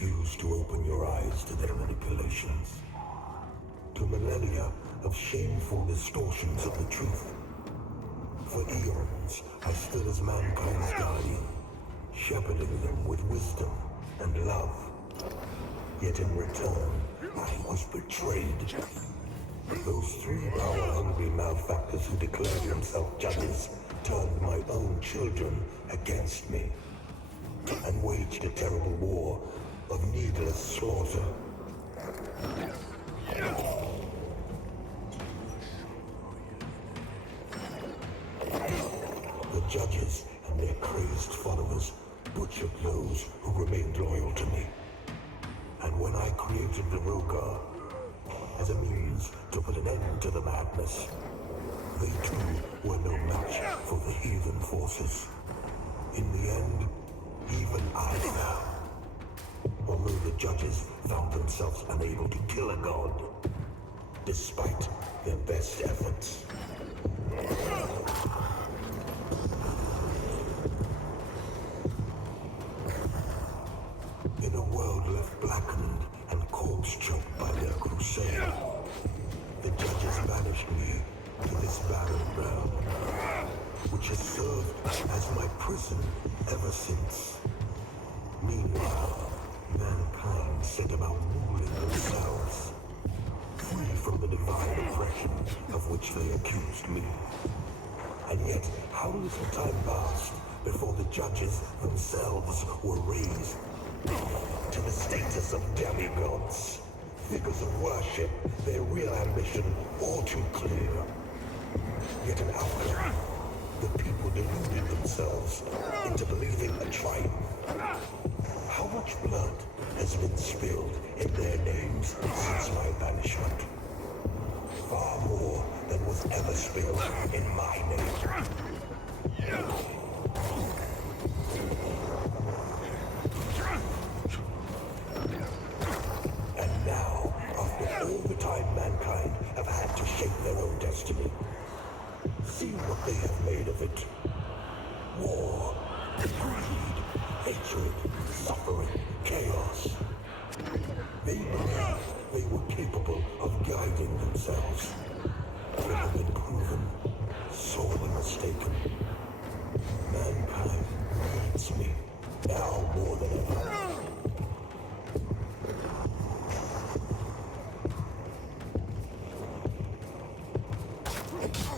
refuse to open your eyes to their manipulations, to millennia of shameful distortions of the truth. For eons, I stood as mankind's guardian, shepherding them with wisdom and love. Yet in return, I was betrayed. Those 3 power-hungry malefactors who declared themselves judges turned my own children against me and waged a terrible war of needless slaughter. The judges and their crazed followers butchered those who remained loyal to me. And when I created the Rogar as a means to put an end to the madness, they too were no match for the heathen forces. In the end, even I fell. Although the judges found themselves unable to kill a god, despite their best efforts. In a world left blackened and corpse-choked by their crusade, the judges banished me to this barren realm, which has served as my prison ever since. Meanwhile, mankind set about ruling themselves, free from the divine oppression of which they accused me. And yet, how little time passed before the judges themselves were raised to the status of demigods, figures of worship, their real ambition all too clear. Yet an outcome, the people deluded themselves into believing a triumph. How much blood has been spilled in their names since my banishment? Far more than was ever spilled in my name. And now, after all the time mankind have had to shape their own destiny, see what they have made of it. War, greed, hatred, suffering, chaos. They believed they were capable of guiding themselves. They have been proven sorely mistaken. Mankind needs me, now more than ever.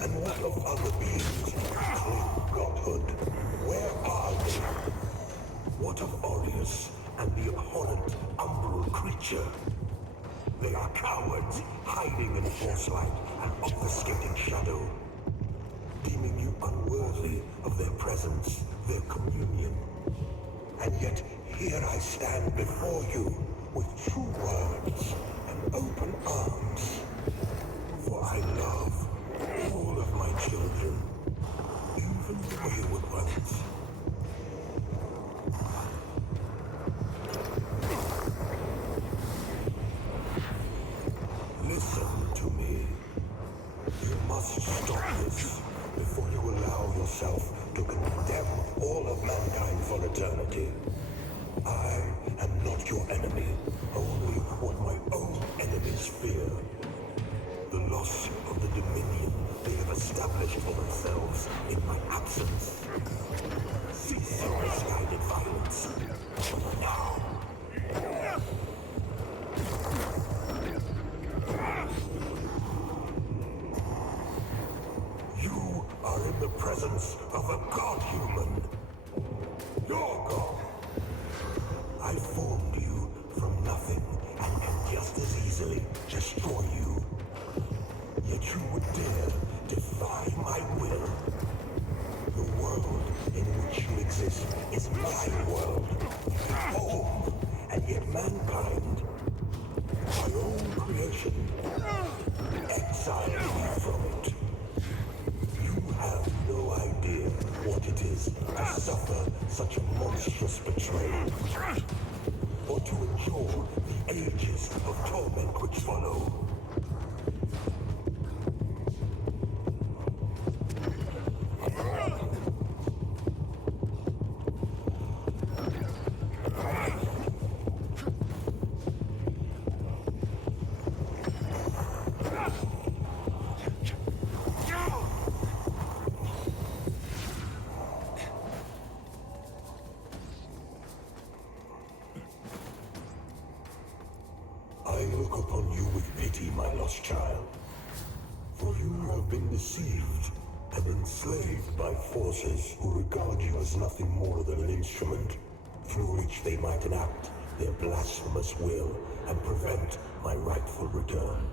And what of other beings who claim godhood? Where are they? What of Aureus and the abhorrent umbral creature? They are cowards, hiding in false light and obfuscating shadow, deeming you unworthy of their presence, their communion. And yet here I stand before you with true words and open arms. For I love all of my children, even the wayward ones. Listen to me. You must stop this before you allow yourself to condemn all of mankind for eternity. I am not your enemy, only what my own enemies fear. The loss of the dominion they have established for themselves in my absence. Cease your misguided violence. Now. You are in the presence of a god-human. Your god. I formed you from nothing and can just as easily destroy you. Yet you would dare defy my will. The world in which you exist is my world. Home, and yet mankind, my own creation, exiled me from it. You have no idea what it is to suffer such a monstrous betrayal, or to endure the ages of torment which follow. you with pity, my lost child. For you have been deceived and enslaved by forces who regard you as nothing more than an instrument through which they might enact their blasphemous will and prevent my rightful return.